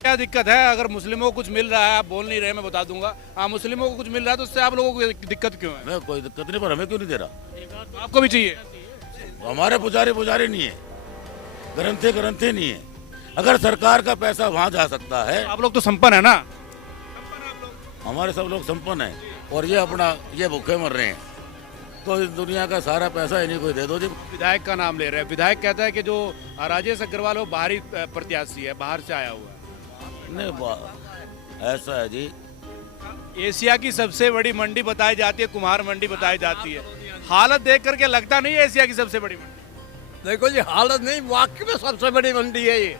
क्या दिक्कत है? अगर मुस्लिमों को कुछ मिल रहा है, आप बोल नहीं रहे, मैं बता दूंगा। हाँ, मुस्लिमों को कुछ मिल रहा है तो उससे आप लोगों को दिक्कत क्यों है? हमें कोई दिक्कत नहीं, पर हमें क्यों नहीं दे रहा? तो आपको भी चाहिए। हमारे पुजारी पुजारी नहीं है, ग्रंथे ग्रंथे नहीं है। अगर सरकार का पैसा वहाँ जा सकता है, आप लोग तो संपन्न है ना। हमारे सब लोग संपन्न हैं और ये अपना ये भूखे मर रहे हैं, तो इस दुनिया का सारा पैसा इन्हीं को दे दो जी। विधायक का नाम ले रहे हैं। विधायक कहता है कि जो राजेश अग्रवाल वो बाहरी प्रत्याशी है, बाहर से आया हुआ है। नहीं, ऐसा है जी। एशिया की सबसे बड़ी मंडी बताई जाती है, कुम्हार मंडी बताई जाती है। हालत देख करके लगता नहीं है एशिया की सबसे बड़ी मंडी। देखो जी, हालत नहीं, वाकई में सबसे बड़ी मंडी है ये।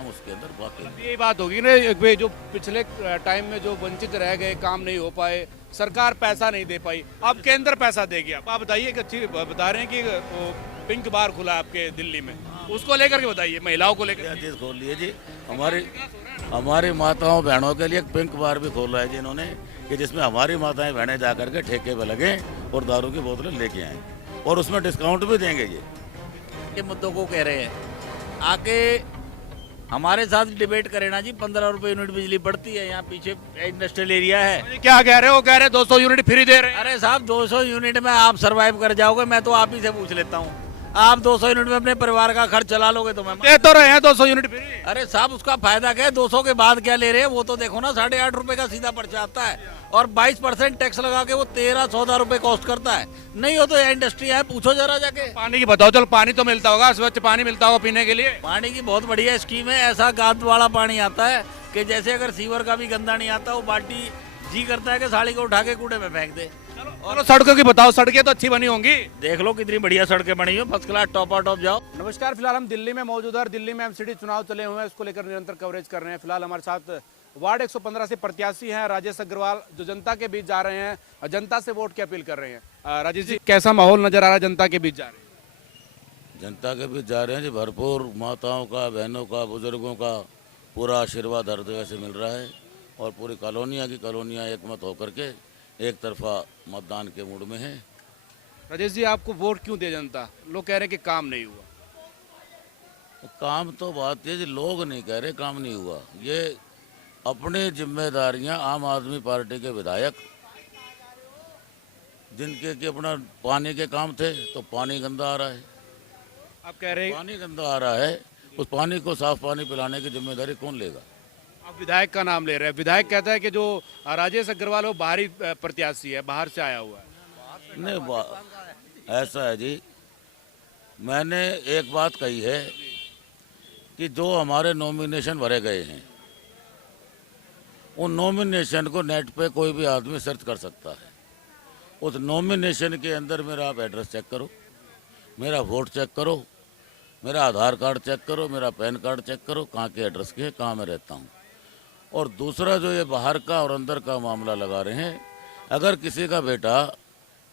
हम उसके अंदर वाकई अब यही बात होगी ना भाई, जो पिछले टाइम में जो वंचित रह गए, काम नहीं हो पाए, सरकार पैसा नहीं दे पाई, अब केंद्र पैसा देगी। आप बताइए कि अच्छी बता रहे हैं कि वो पिंक बार खुला है आपके दिल्ली में, उसको लेकर के बताइए, महिलाओं को लेकर। क्या चीज़ खोल ली है जी? हमारी माताओं बहनों के लिए एक पिंक बार भी खोला है जी इन्होंने, कि जिसमें हमारी माताएं बहनें जा करके ठेके पे लगे और दारू की बोतलें लेके आए और उसमें डिस्काउंट भी देंगे ये। के मुद्दों को कह रहे हैं, आके हमारे साथ डिबेट करें ना जी। 15 रुपए यूनिट बिजली बढ़ती है, यहाँ पीछे इंडस्ट्रियल एरिया है। क्या कह रहे हो? कह रहे 200 यूनिट फ्री दे रहे हैं। अरे साहब, 200 यूनिट में आप सरवाइव कर जाओगे? मैं तो आप ही से पूछ लेता हूँ, आप 200 यूनिट में अपने परिवार का खर्च चला लोगे तो मैं दे तो रहे हैं 200 यूनिट फ्री। अरे साहब, उसका फायदा क्या है? 200 के बाद क्या ले रहे हैं वो तो देखो ना। 8.5 रुपए का सीधा पर्चा आता है और 22% टैक्स लगा के वो 13-14 रुपए कॉस्ट करता है। नहीं हो तो यह इंडस्ट्री है, पूछो जरा जाके। पानी की बताओ, चलो पानी तो मिलता होगा, स्वच्छ पानी मिलता होगा पीने के लिए। पानी की बहुत बढ़िया स्कीम है। ऐसा गाद वाला पानी आता है कि जैसे अगर सीवर का भी गंदा नहीं आता, वो बाल्टी जी करता है कि साड़ी को उठा के कूड़े में फेंक दे। और सड़कों की बताओ, सड़कें तो अच्छी बनी होंगी। देख लो कितनी बढ़िया सड़कें बनी हो, फर्स्ट क्लास, टॉप टॉप जाओ। नमस्कार, फिलहाल हम दिल्ली में मौजूद है और दिल्ली में एमसीडी चुनाव चले हुए हैं, उसको लेकर निरंतर कवरेज कर रहे हैं। फिलहाल हमारे साथ वार्ड 115 से प्रत्याशी हैं राजेश अग्रवाल, जो जनता के बीच जा रहे हैं और जनता से वोट की अपील कर रहे हैं। राजेश जी, कैसा माहौल नजर आ रहा है जनता के बीच जा रहे हैं? जनता के बीच जा रहे हैं जी, भरपूर माताओं का, बहनों का, बुजुर्गों का पूरा आशीर्वाद हर जगह से मिल रहा है और पूरी कॉलोनियाँ एक मत होकर के एक तरफा मतदान के मूड में है। राजेश जी, आपको वोट क्यों दे जनता? लोग कह रहे हैं कि काम नहीं हुआ। तो काम तो बात है जी, लोग नहीं कह रहे काम नहीं हुआ। ये अपनी जिम्मेदारियां आम आदमी पार्टी के विधायक, जिनके कि अपना पानी के काम थे, तो पानी गंदा आ रहा है। आप कह रहे हैं पानी गंदा आ रहा है, उस पानी को साफ पानी पिलाने की जिम्मेदारी कौन लेगा? आप विधायक का नाम ले रहे हैं। विधायक कहता है कि जो राजेश अग्रवाल वो बाहरी प्रत्याशी है, बाहर से आया हुआ है। नहीं, ऐसा है जी, मैंने एक बात कही है कि जो हमारे नॉमिनेशन भरे गए हैं, उन नॉमिनेशन को नेट पे कोई भी आदमी सर्च कर सकता है। उस नॉमिनेशन के अंदर मेरा आप एड्रेस चेक करो, मेरा वोट चेक करो, मेरा आधार कार्ड चेक करो, मेरा पैन कार्ड चेक करो, कहाँ के एड्रेस के, कहाँ मैं रहता हूँ। और दूसरा जो ये बाहर का और अंदर का मामला लगा रहे हैं, अगर किसी का बेटा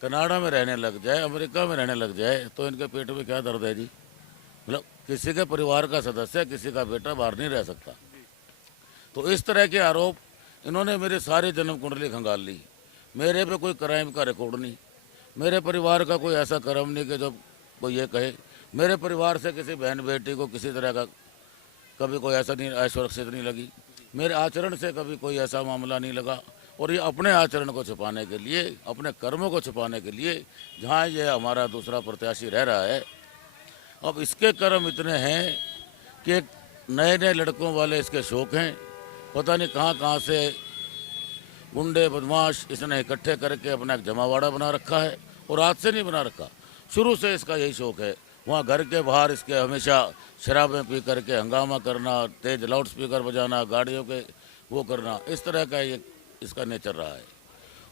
कनाडा में रहने लग जाए, अमेरिका में रहने लग जाए, तो इनके पेट में क्या दर्द है जी? मतलब किसी के परिवार का सदस्य, किसी का बेटा बाहर नहीं रह सकता। तो इस तरह के आरोप इन्होंने मेरे सारी जन्म कुंडली खंगाल ली। मेरे पे कोई क्राइम का रिकॉर्ड नहीं, मेरे परिवार का कोई ऐसा कर्म नहीं कि जब कोई ये कहे। मेरे परिवार से किसी बहन बेटी को किसी तरह का कभी कोई ऐसा नहीं, असुरक्षित नहीं लगी। मेरे आचरण से कभी कोई ऐसा मामला नहीं लगा। और ये अपने आचरण को छुपाने के लिए, अपने कर्मों को छुपाने के लिए, जहाँ ये हमारा दूसरा प्रत्याशी रह रहा है, अब इसके कर्म इतने हैं कि नए नए लड़कों वाले इसके शौक हैं। पता नहीं कहाँ से गुंडे बदमाश इसने इकट्ठे करके अपना एक जमावाड़ा बना रखा है। और आज से नहीं बना रखा, शुरू से इसका यही शौक है। वहाँ घर के बाहर इसके हमेशा शराबें पी करके हंगामा करना, तेज लाउड स्पीकर बजाना, गाड़ियों के वो करना, इस तरह का ये इसका नेचर रहा है।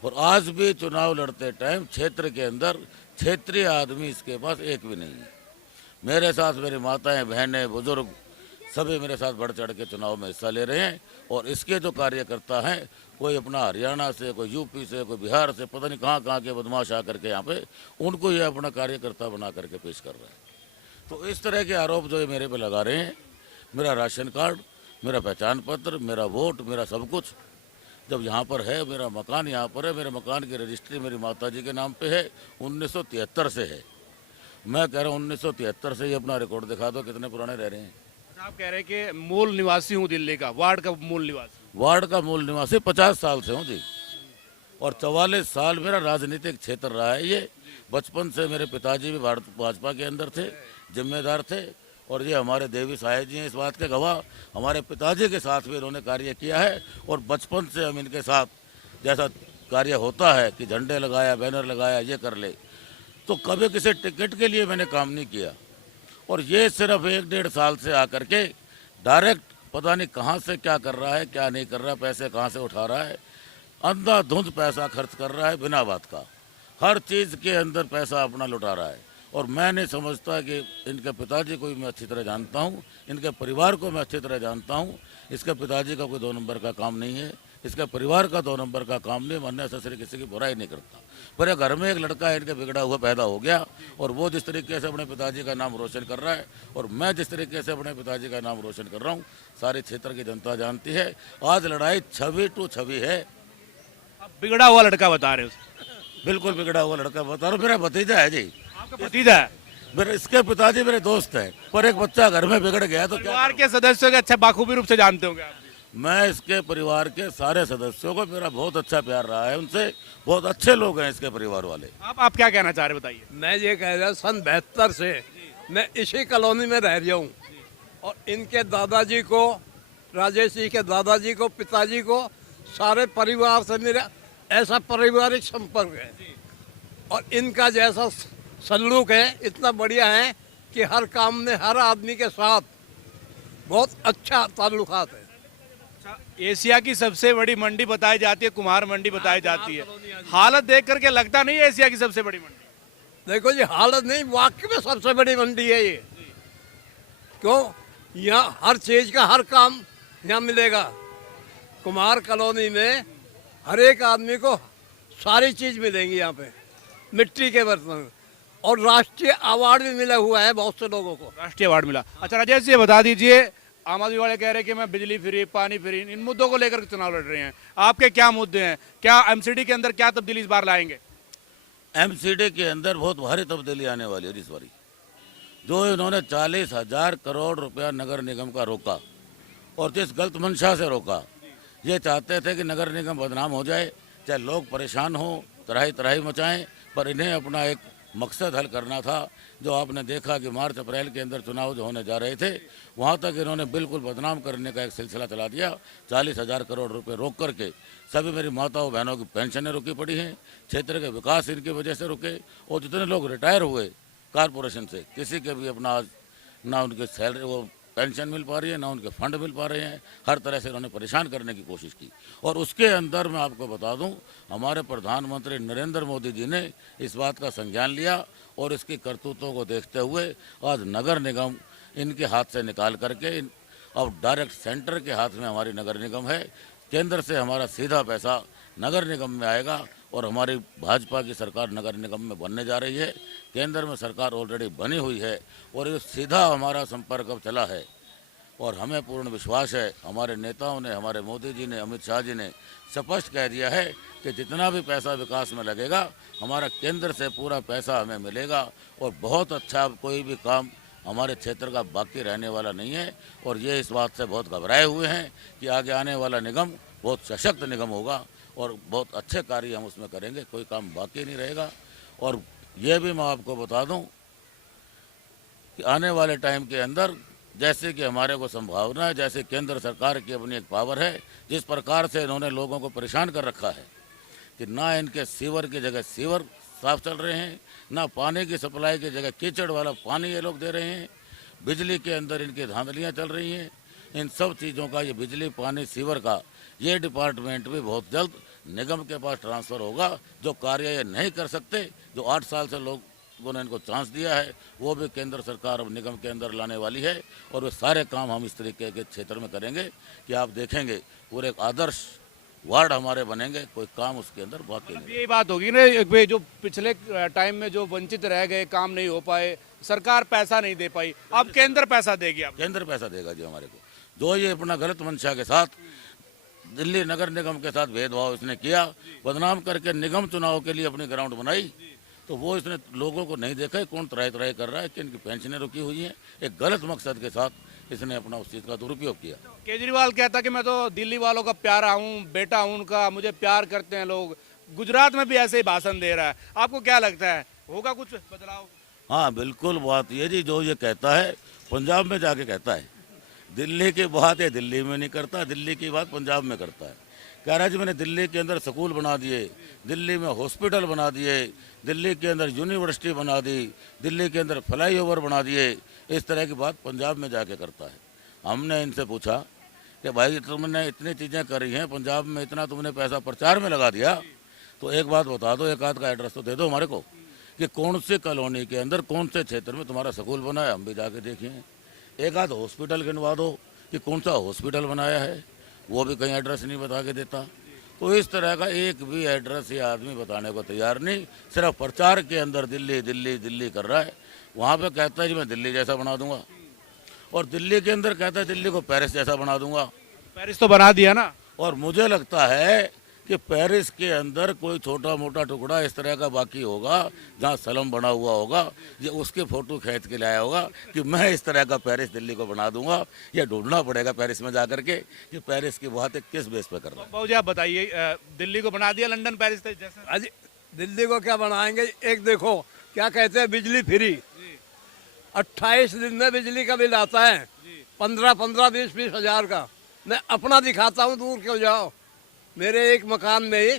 और आज भी चुनाव लड़ते टाइम क्षेत्र के अंदर क्षेत्रीय आदमी इसके पास एक भी नहीं है। मेरे साथ मेरी माताएं, बहनें, बुजुर्ग सभी मेरे साथ बढ़ चढ़ के चुनाव में हिस्सा ले रहे हैं। और इसके जो कार्यकर्ता हैं, कोई अपना हरियाणा से, कोई यूपी से, कोई बिहार से, पता नहीं कहाँ के बदमाश आकर के यहाँ पे उनको ये अपना कार्यकर्ता बना करके पेश कर रहा है। तो इस तरह के आरोप जो ये मेरे पे लगा रहे हैं, मेरा राशन कार्ड, मेरा पहचान पत्र, मेरा वोट, मेरा सब कुछ जब यहाँ पर है, मेरा मकान यहाँ पर है, मेरे मकान की रजिस्ट्री मेरी माताजी के नाम पे है, 1973 से है। मैं कह रहा हूँ 1973 से ही अपना रिकॉर्ड दिखा दो, कितने पुराने रह रहे हैं। आप कह रहे हैं कि मूल निवासी हूँ दिल्ली का, वार्ड का मूल निवासी। वार्ड का मूल निवासी 50 साल से हूँ जी, और 44 साल मेरा राजनीतिक क्षेत्र रहा है ये। बचपन से मेरे पिताजी भी भारत भाजपा के अंदर थे, जिम्मेदार थे, और ये हमारे देवी साहेब जी हैं इस बात के गवाह। हमारे पिताजी के साथ भी इन्होंने कार्य किया है, और बचपन से हम इनके साथ जैसा कार्य होता है कि झंडे लगाया, बैनर लगाया, ये कर ले, तो कभी किसी टिकट के लिए मैंने काम नहीं किया। और ये सिर्फ 1-1.5 साल से आकर के डायरेक्ट पता नहीं कहाँ से क्या कर रहा है, क्या नहीं कर रहा, पैसे कहाँ से उठा रहा है, अंधाधुंध पैसा खर्च कर रहा है बिना बात का, हर चीज़ के अंदर पैसा अपना लुटा रहा है। और मैं नहीं समझता कि इनके पिताजी को भी मैं अच्छी तरह जानता हूँ, इनके परिवार को मैं अच्छी तरह जानता हूँ। इसके पिताजी का कोई 2 नंबर का काम नहीं है, इसके परिवार का 2 नंबर का काम नहीं। मैं ऐसा किसी की बुराई नहीं करता, पर ये घर में एक लड़का है इनके बिगड़ा हुआ पैदा हो गया, और वो जिस तरीके से अपने पिताजी का नाम रोशन कर रहा है, और मैं जिस तरीके से अपने पिताजी का नाम रोशन कर रहा हूँ, सारे क्षेत्र की जनता जानती है। आज लड़ाई 6 टू 6 है। आप बिगड़ा हुआ लड़का बता रहे हो? बिल्कुल बिगड़ा हुआ लड़का बता रहा हूँ, मेरा भतीजा है जी। आपका भतीजा है? मेरे इसके पिताजी मेरे दोस्त हैं, पर एक बच्चा घर में बिगड़ गया तो क्या। परिवार के सदस्यों के अच्छा बाखूबी रूप से जानते होंगे आप। मैं इसके परिवार के सारे सदस्यों को, मेरा बहुत अच्छा प्यार रहा है उनसे, बहुत अच्छे लोग हैं इसके परिवार वाले। आप क्या कहना चाह रहे बताइए? मैं ये कह रहा हूँ, सन 72 से मैं इसी कॉलोनी में रह रहा हूँ, और इनके दादाजी को, राजेश जी के दादाजी को, पिताजी को, सारे परिवार से मेरा ऐसा पारिवारिक संपर्क है, और इनका जैसा सलूक है इतना बढ़िया है कि हर काम में हर आदमी के साथ बहुत अच्छा ताल्लुकात है। एशिया की सबसे बड़ी मंडी बताई जाती है, कुम्हार मंडी बताई जाती है। हालत देख करके लगता नहीं है एशिया की सबसे बड़ी मंडी? देखो जी, हालत नहीं, वाकई में सबसे बड़ी मंडी है ये। क्यों? यहाँ हर चीज का हर काम यहाँ मिलेगा। कुम्हार कॉलोनी में हर एक आदमी को सारी चीज मिलेंगी यहाँ पे, मिट्टी के बर्तन, और राष्ट्रीय अवार्ड भी मिला हुआ है बहुत से लोगों को। राष्ट्रीय अवार्ड मिला। अच्छा राजेश जी बता दीजिए, आम आदमी वाले कह रहे हैं कि मैं बिजली फ्री, पानी फ्री, इन मुद्दों को लेकर चुनाव लड़ रहे हैं, आपके क्या मुद्दे हैं? क्या एमसीडी के अंदर क्या तब्दीली इस बार लाएंगे? एमसीडी के अंदर बहुत भारी तब्दीली आने वाली है इस बारी। जो इन्होंने 40,000 करोड़ रुपया नगर निगम का रोका, और जिस गलत मंशा से रोका, ये चाहते थे कि नगर निगम बदनाम हो जाए, चाहे लोग परेशान हो, तराही तराही मचाएं, पर इन्हें अपना एक मकसद हल करना था। जो आपने देखा कि मार्च अप्रैल के अंदर चुनाव जो होने जा रहे थे, वहाँ तक इन्होंने बिल्कुल बदनाम करने का एक सिलसिला चला दिया। 40,000 करोड़ रुपए रोक करके सभी मेरी माताओं बहनों की पेंशनें रुकी पड़ी हैं, क्षेत्र के विकास इनकी वजह से रुके, और जितने लोग रिटायर हुए कारपोरेशन से, किसी के भी अपना ना उनके सैलरी वो पेंशन मिल पा रही है, ना उनके फंड मिल पा रहे हैं। हर तरह से उन्होंने परेशान करने की कोशिश की। और उसके अंदर मैं आपको बता दूं, हमारे प्रधानमंत्री नरेंद्र मोदी जी ने इस बात का संज्ञान लिया, और इसकी करतूतों को देखते हुए आज नगर निगम इनके हाथ से निकाल करके अब डायरेक्ट सेंटर के हाथ में हमारी नगर निगम है। केंद्र से हमारा सीधा पैसा नगर निगम में आएगा, और हमारी भाजपा की सरकार नगर निगम में बनने जा रही है। केंद्र में सरकार ऑलरेडी बनी हुई है, और ये सीधा हमारा संपर्क अब चला है, और हमें पूर्ण विश्वास है, हमारे नेताओं ने, हमारे मोदी जी ने, अमित शाह जी ने स्पष्ट कह दिया है कि जितना भी पैसा विकास में लगेगा, हमारा केंद्र से पूरा पैसा हमें मिलेगा, और बहुत अच्छा कोई भी काम हमारे क्षेत्र का बाकी रहने वाला नहीं है। और ये इस बात से बहुत घबराए हुए हैं कि आगे आने वाला निगम बहुत सशक्त निगम होगा, और बहुत अच्छे कार्य हम उसमें करेंगे, कोई काम बाकी नहीं रहेगा। और ये भी मैं आपको बता दूं कि आने वाले टाइम के अंदर जैसे कि हमारे को संभावना है, जैसे केंद्र सरकार की अपनी एक पावर है, जिस प्रकार से इन्होंने लोगों को परेशान कर रखा है कि ना इनके सीवर की जगह सीवर साफ चल रहे हैं, ना पानी की सप्लाई की जगह कीचड़ वाला पानी ये लोग दे रहे हैं, बिजली के अंदर इनकी धांधलियाँ चल रही हैं। इन सब चीज़ों का, ये बिजली, पानी, सीवर का, ये डिपार्टमेंट भी बहुत जल्द निगम के पास ट्रांसफ़र होगा। जो कार्य ये नहीं कर सकते, जो 8 साल से लोगों ने इनको चांस दिया है, वो भी केंद्र सरकार अब निगम के अंदर लाने वाली है, और वो सारे काम हम इस तरीके के क्षेत्र में करेंगे कि आप देखेंगे पूरे एक आदर्श वार्ड हमारे बनेंगे, कोई काम उसके अंदर बाकी नहीं। ये बात होगी ना, जो पिछले टाइम में जो वंचित रह गए, काम नहीं हो पाए, सरकार पैसा नहीं दे पाई, अब केंद्र पैसा देगी। अब केंद्र पैसा देगा जी हमारे को। जो ये अपना गलत मंशा के साथ दिल्ली नगर निगम के साथ भेदभाव इसने किया, बदनाम करके निगम चुनाव के लिए अपनी ग्राउंड बनाई, तो वो इसने लोगों को नहीं देखा है कौन तराई तराई कर रहा है कि इनकी पेंशनें रुकी हुई हैं। एक गलत मकसद के साथ इसने अपना उस चीज़ का दुरुपयोग किया। केजरीवाल कहता कि मैं तो दिल्ली वालों का प्यारा हूँ, बेटा हूँ उनका, मुझे प्यार करते हैं लोग। गुजरात में भी ऐसे ही भाषण दे रहा है। आपको क्या लगता है, होगा कुछ बदलाव? हाँ बिल्कुल, बात ये जी जो ये कहता है पंजाब में जाके कहता है। दिल्ली की बात है दिल्ली में नहीं करता, दिल्ली की बात पंजाब में करता है। कह रहा है जी मैंने दिल्ली के अंदर स्कूल बना दिए, दिल्ली में हॉस्पिटल बना दिए, दिल्ली के अंदर यूनिवर्सिटी बना दी, दिल्ली के अंदर फ्लाईओवर बना दिए। इस तरह की बात पंजाब में जाके करता है। हमने इनसे पूछा कि भाई तुमने इतनी चीज़ें करी हैं पंजाब में, इतना तुमने पैसा प्रचार में लगा दिया, तो एक बात बता दो, एक आध का एड्रेस तो दे दो हमारे को कि कौन से कॉलोनी के अंदर कौन से क्षेत्र में तुम्हारा स्कूल बना है, हम भी जाके देखें। एक आध हॉस्पिटल गिनवा दो कि कौन सा हॉस्पिटल बनाया है, वो भी कहीं एड्रेस नहीं बता के देता। तो इस तरह का एक भी एड्रेस ये आदमी बताने को तैयार नहीं, सिर्फ प्रचार के अंदर दिल्ली दिल्ली दिल्ली कर रहा है। वहाँ पे कहता है जी मैं दिल्ली जैसा बना दूंगा, और दिल्ली के अंदर कहता है दिल्ली को पेरिस जैसा बना दूंगा। पेरिस तो बना दिया ना। और मुझे लगता है कि पेरिस के अंदर कोई छोटा मोटा टुकड़ा इस तरह का बाकी होगा जहाँ सलम बना हुआ होगा, ये उसके फोटो खींच के लाया होगा कि मैं इस तरह का पेरिस दिल्ली को बना दूंगा। ये ढूंढना पड़ेगा पेरिस में जाकर के कि पेरिस की बात किस बेस पे कर रहा है। बाबू जी आप बताइए, दिल्ली को बना दिया लंदन पेरिस जैसा? अजी दिल्ली को क्या बनाएंगे? एक देखो क्या कहते हैं, बिजली फ्री। 28 दिन में बिजली का बिल आता है, 15-15, 20-20 हजार का। मैं अपना दिखाता हूँ, दूर क्यों जाओ। मेरे एक मकान में ही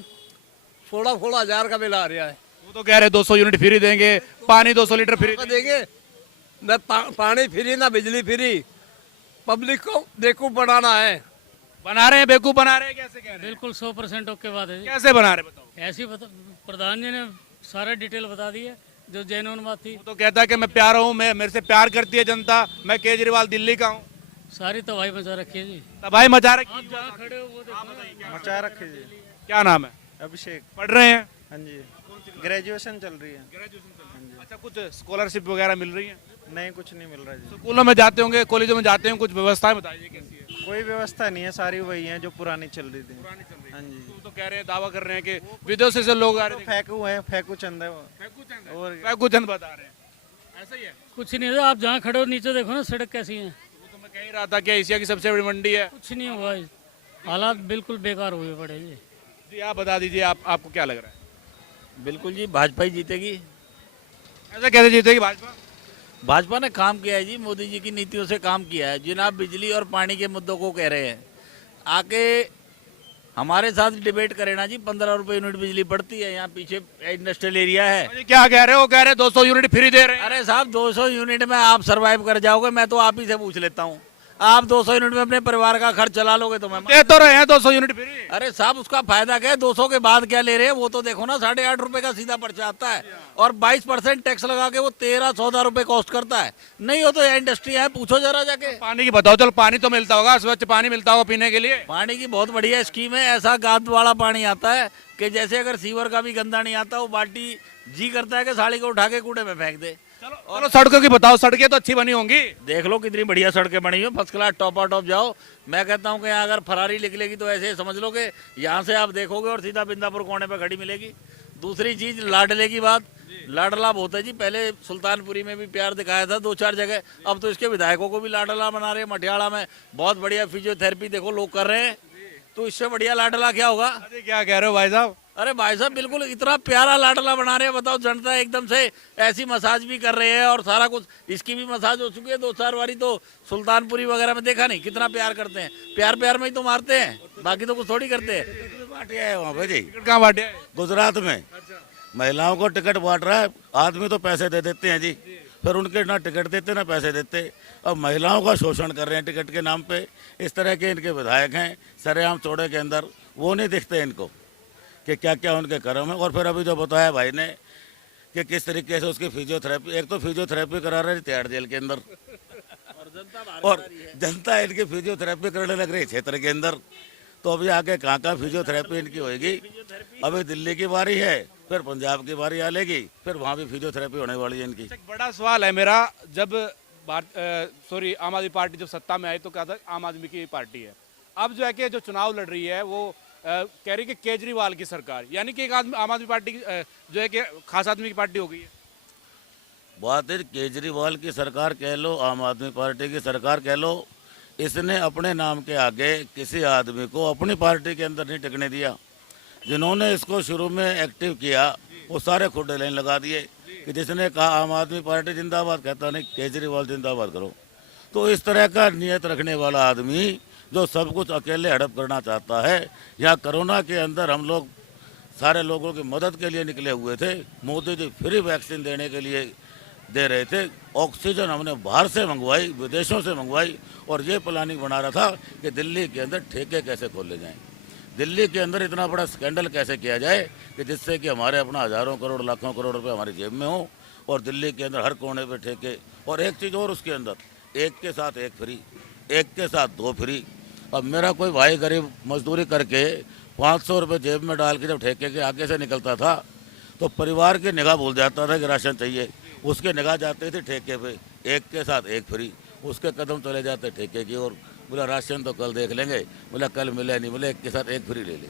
16 हजार का बिल आ रहा है। वो तो कह रहे 200 यूनिट फ्री देंगे, पानी 200 लीटर फ्री देंगे। न पानी फ्री ना बिजली फ्री। पब्लिक को बेवकूफ बनाना है। बना रहे हैं, बेवकूफ बना रहे हैं, कैसे कह रहे हैं? बिल्कुल 100% ओके बात है जी। कैसे बना रहे बताओ? ऐसी प्रधान जी ने सारा डिटेल बता दी है जो जेन्युइन बात थी। वो तो कहता है कि मैं प्यारा हूँ, मैं मेरे से प्यार करती है जनता, मैं केजरीवाल दिल्ली का हूँ। सारी तबाही मचा रखी है जी। तबाही मचा रखी। आप जहाँ खड़े हो वो देखो। मचा रखे जी। क्या नाम है? अभिषेक। पढ़ रहे हैं? हाँ जी, ग्रेजुएशन चल रही है। अच्छा, कुछ स्कॉलरशिप वगैरह मिल रही है? नहीं, कुछ नहीं मिल रहा जी। स्कूलों में जाते होंगे, कॉलेजों में जाते होंगे, कुछ व्यवस्थाएं बताइए कैसी है? कोई व्यवस्था नहीं है, सारी वही है जो पुरानी चल रही थी। हाँ जी। तो कह रहे हैं, दावा कर रहे हैं कि विदेशों से लोग आ रहे थे। फेंकू है, फेंकू चंद है वो। और फैकू चंद बता रहे हैं, ऐसा ही है। कुछ नहीं है, आप जहाँ खड़े हो नीचे देखो ना सड़क कैसी है। वो तो मैं कह ही रहा था कि एशिया की सबसे बड़ी मंडी है। कुछ नहीं हुआ है। हालात बिल्कुल बेकार हुए पड़े जी। जी आप बता दीजिए, आपको क्या लग रहा है? बिल्कुल जी, भाजपा ही जीतेगी। ऐसा कैसे जीतेगी भाजपा? भाजपा ने काम किया है जी, मोदी जी की नीतियों से काम किया है। जिन आप बिजली और पानी के मुद्दों को कह रहे हैं, आके हमारे साथ डिबेट करें ना जी। 15 रुपए यूनिट बिजली पड़ती है, यहाँ पीछे इंडस्ट्रियल एरिया है। अरे क्या कह रहे हो? कह रहे 200 यूनिट फ्री दे रहे हैं। अरे साहब 200 यूनिट में आप सरवाइव कर जाओगे? मैं तो आप ही से पूछ लेता हूँ, आप 200 यूनिट में अपने परिवार का खर्च चला लोगे तो मैं दे तो रहे हैं 200 यूनिट फ्री। अरे साहब उसका फायदा क्या है? 200 के बाद क्या ले रहे हैं वो तो देखो ना। 8.5 रुपए का सीधा पर्चा आता है और 22% टैक्स लगा के वो 13-14 रुपए कॉस्ट करता है। नहीं हो तो ये इंडस्ट्री है, पूछो जरा जाके। पानी की बताओ, चलो पानी तो मिलता होगा, स्वच्छ पानी मिलता होगा पीने के लिए। पानी की बहुत बढ़िया स्कीम है। ऐसा गाद वाला पानी आता है कि जैसे अगर सीवर का भी गंदा नहीं आता, वो बाल्टी जी करता है कि साड़ी को उठा के कूड़े में फेंक दे। चलो सड़कों की बताओ, सड़कें तो अच्छी बनी होंगी। देख लो कितनी बढ़िया सड़कें बनी हो, फर्स्ट क्लास टॉप टॉप जाओ। मैं कहता हूँ कि यहाँ अगर फरारी निकलेगी तो ऐसे समझ लो कि यहाँ से आप देखोगे और सीधा बिंदापुर कोने पे खड़ी मिलेगी। दूसरी चीज लाडले की बात, लाडला बहुत है जी। पहले सुल्तानपुरी में भी प्यार दिखाया था 2-4 जगह, अब तो इसके विधायकों को भी लाडला बना रहे हैं। मटियाला में बहुत बढ़िया फिजियोथेरेपी देखो लोग कर रहे हैं, तो इससे बढ़िया लाडला क्या होगा? अरे क्या कह रहे हो भाई साहब? अरे भाई साहब बिल्कुल इतना प्यारा लाडला बना रहे हैं, बताओ। जनता एकदम से ऐसी मसाज भी कर रहे हैं और सारा कुछ। इसकी भी मसाज हो चुकी है 2-4 बारी, तो सुल्तानपुरी वगैरह में देखा नहीं कितना प्यार करते हैं। प्यार प्यार में ही तो मारते हैं, बाकी तो कुछ थोड़ी करते हैं। बांटे है वहाँ पे जी, टिकट कहाँ बांटे? गुजरात में महिलाओं को टिकट बांट रहा है। आदमी तो पैसे दे देते हैं जी, फिर उनके ना टिकट देते ना पैसे देते। अब महिलाओं का शोषण कर रहे हैं टिकट के नाम पे। इस तरह के इनके विधायक हैं सरेआम चौड़े के अंदर, वो नहीं दिखते इनको कि क्या क्या उनके कर्म है। और फिर अभी जो बताया भाई ने कि किस तरीके से उसकी फिजियोथेरेपी, एक तो फिजियोथेरेपी करा रहे हैं तिहाड़ जेल के अंदर, और जनता इनकी फिजियोथेरेपी करने लग रही है क्षेत्र के अंदर। तो अभी आगे कहाँ कहाँ फिजियोथेरेपी इनकी होगी। अभी दिल्ली की बारी है, फिर पंजाब की बारी आ लेगी, फिर वहाँ भी फिजियोथेरेपी होने वाली है इनकी। एक बड़ा सवाल है मेरा, जब आम आदमी पार्टी जब सत्ता में आई तो कहा था आम आदमी की पार्टी है। अब जो है कि जो चुनाव लड़ रही है वो कह रही कि केजरीवाल की सरकार, यानी कि एक आम आदमी पार्टी जो है कि खास आदमी की पार्टी हो गई है। बात है केजरीवाल की सरकार कह लो, आम आदमी पार्टी की सरकार कह लो, इसने अपने नाम के आगे किसी आदमी को अपनी पार्टी के अंदर नहीं टिकने दिया। जिन्होंने इसको शुरू में एक्टिव किया वो सारे खुडे लाइन लगा दिए कि जिसने कहा आम आदमी पार्टी जिंदाबाद, कहता नहीं केजरीवाल जिंदाबाद करो। तो इस तरह का नियत रखने वाला आदमी जो सब कुछ अकेले हड़प करना चाहता है। यहाँ कोरोना के अंदर हम लोग सारे लोगों की मदद के लिए निकले हुए थे। मोदी जी फ्री वैक्सीन देने के लिए दे रहे थे। ऑक्सीजन हमने बाहर से मंगवाई, विदेशों से मंगवाई, और ये प्लानिंग बना रहा था कि दिल्ली के अंदर ठेके कैसे खोले जाएं, दिल्ली के अंदर इतना बड़ा स्कैंडल कैसे किया जाए कि जिससे कि हमारे अपना हज़ारों करोड़ लाखों करोड़ रुपए हमारी जेब में हो, और दिल्ली के अंदर हर कोने पे ठेके। और एक चीज़ और उसके अंदर, एक के साथ एक फ्री, एक के साथ दो फ्री। अब मेरा कोई भाई गरीब मजदूरी करके 500 रुपये जेब में डाल के जब ठेके के आगे से निकलता था तो परिवार की निगाह भूल जाता था कि राशन चाहिए, उसके निगाह जाती थी ठेके पे, एक के साथ एक फ्री। उसके कदम चले जाते ठेके की ओर, बोला राशन तो कल देख लेंगे, बोला कल मिले नहीं मिले, एक के साथ एक फ्री ले ले।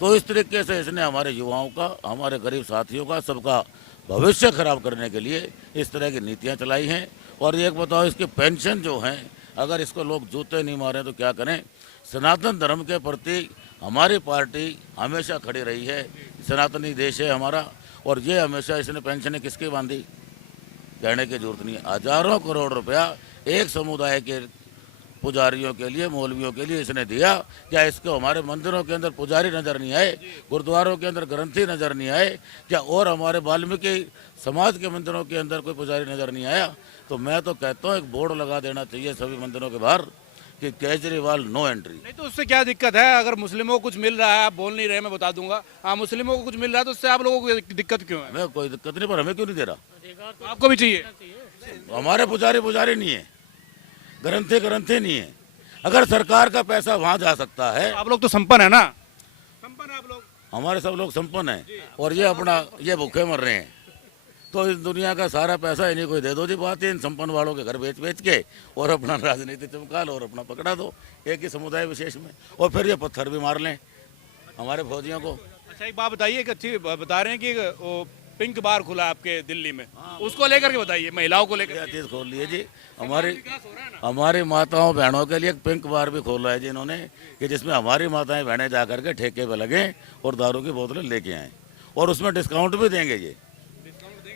तो इस तरीके से इसने हमारे युवाओं का, हमारे गरीब साथियों का, सबका भविष्य खराब करने के लिए इस तरह की नीतियाँ चलाई हैं। और एक बताओ, इसकी पेंशन जो हैं, अगर इसको लोग जूते नहीं मारें तो क्या करें। सनातन धर्म के प्रति हमारी पार्टी हमेशा खड़ी रही है, सनातनी देश है हमारा, और ये हमेशा इसने पेंशनें किसकी बांधी, कहने की जरूरत नहीं है। हजारों करोड़ रुपया एक समुदाय के पुजारियों के लिए, मौलवियों के लिए इसने दिया। क्या इसको हमारे मंदिरों के अंदर पुजारी नजर नहीं आए, गुरुद्वारों के अंदर ग्रंथी नजर नहीं आए क्या, और हमारे वाल्मीकि समाज के मंदिरों के अंदर कोई पुजारी नजर नहीं आया? तो मैं तो कहता हूँ एक बोर्ड लगा देना चाहिए सभी मंदिरों के बाहर कि केजरीवाल नो एंट्री। नहीं तो उससे क्या दिक्कत है? अगर मुस्लिमों को कुछ मिल रहा है, आप बोल नहीं रहे, मैं बता दूंगा। हाँ, मुस्लिमों को कुछ मिल रहा है तो उससे आप लोगों को दिक्कत क्यों है? हमें कोई दिक्कत नहीं, पर हमें क्यों नहीं दे रहा? तो आपको भी चाहिए। हमारे पुजारी नहीं है, ग्रंथी नहीं है। अगर सरकार का पैसा वहां जा सकता है, आप लोग तो संपन्न है ना, संपन्न है आप लोग। हमारे सब लोग संपन्न हैं, और ये अपना ये भूखे मर रहे हैं। तो इस दुनिया का सारा पैसा इन्हीं को दे दो जी। बात है इन संपन्न वालों के घर बेच बेच के, और अपना राजनीति चमका लो और अपना पकड़ा दो एक ही समुदाय विशेष में, और फिर ये पत्थर भी मार लें हमारे फौजियों को। अच्छा, एक बात बताइए, एक अच्छी बता रहे हैं कि वो पिंक बार खुला आपके दिल्ली में, उसको लेकर के बताइए, महिलाओं को लेकर। क्या चीज़ खोल ली है जी? हमारी माताओं बहनों के लिए एक पिंक बार भी खोला है जी इन्होंने, कि जिसमें हमारी माताएं बहनें जा करके ठेके पे लगे और दारू की बोतलें लेके आए, और उसमें डिस्काउंट भी देंगे ये।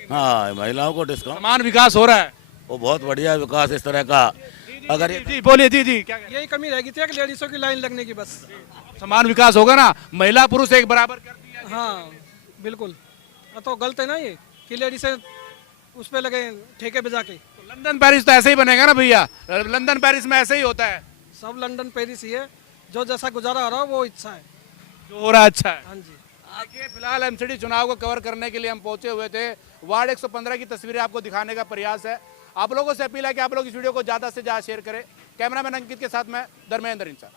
हाँ, महिलाओं को डिस्काउंट। समान विकास हो रहा है, वो बहुत बढ़िया विकास इस तरह का। अगर ये जी बोलिए। जी जी, क्या यही कमी रह गई थी कि लेडीजों की लाइन लगने की, बस। समान विकास होगा ना, महिला पुरुष एक बराबर कर दिया। हाँ बिल्कुल। तो गलत है ना ये कि लेडीज उस पे लगे ठेके पे जाके। तो लंदन पेरिस तो ऐसे ही बनेगा ना भैया, लंदन पेरिस में ऐसे ही होता है। सब लंदन पेरिस ही है, जो जैसा गुजारा हो रहा है वो इच्छा है, जो हो रहा है अच्छा है। हाँ जी। देखिए, फिलहाल एमसीडी चुनाव को कवर करने के लिए हम पहुंचे हुए थे। वार्ड 115 की तस्वीरें आपको दिखाने का प्रयास है। आप लोगों से अपील है कि आप लोग इस वीडियो को ज़्यादा से ज़्यादा शेयर करें। कैमरामैन अंकित के साथ मैं धर्मेंद्र इंसान।